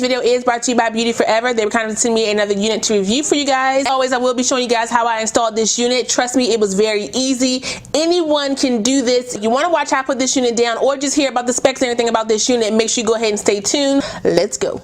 today's video is brought to you by Beauty Forever. They were kind of sending me another unit to review for you guys. As always, I will be showing you guys how I installed this unit. Trust me, it was very easy. Anyone can do this. If you want to watch how I put this unit down or just hear about the specs and everything about this unit, make sure you go ahead and stay tuned. Let's go.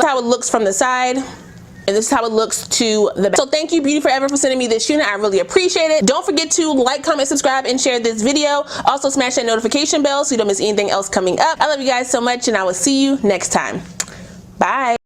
How it looks from the side, and this is how it looks to the back. So thank you Beauty Forever for sending me this unit. I really appreciate it. Don't forget to like, comment, subscribe, and share this video. Also smash that notification bell so you don't miss anything else coming up. I love you guys so much, and I will see you next time. Bye.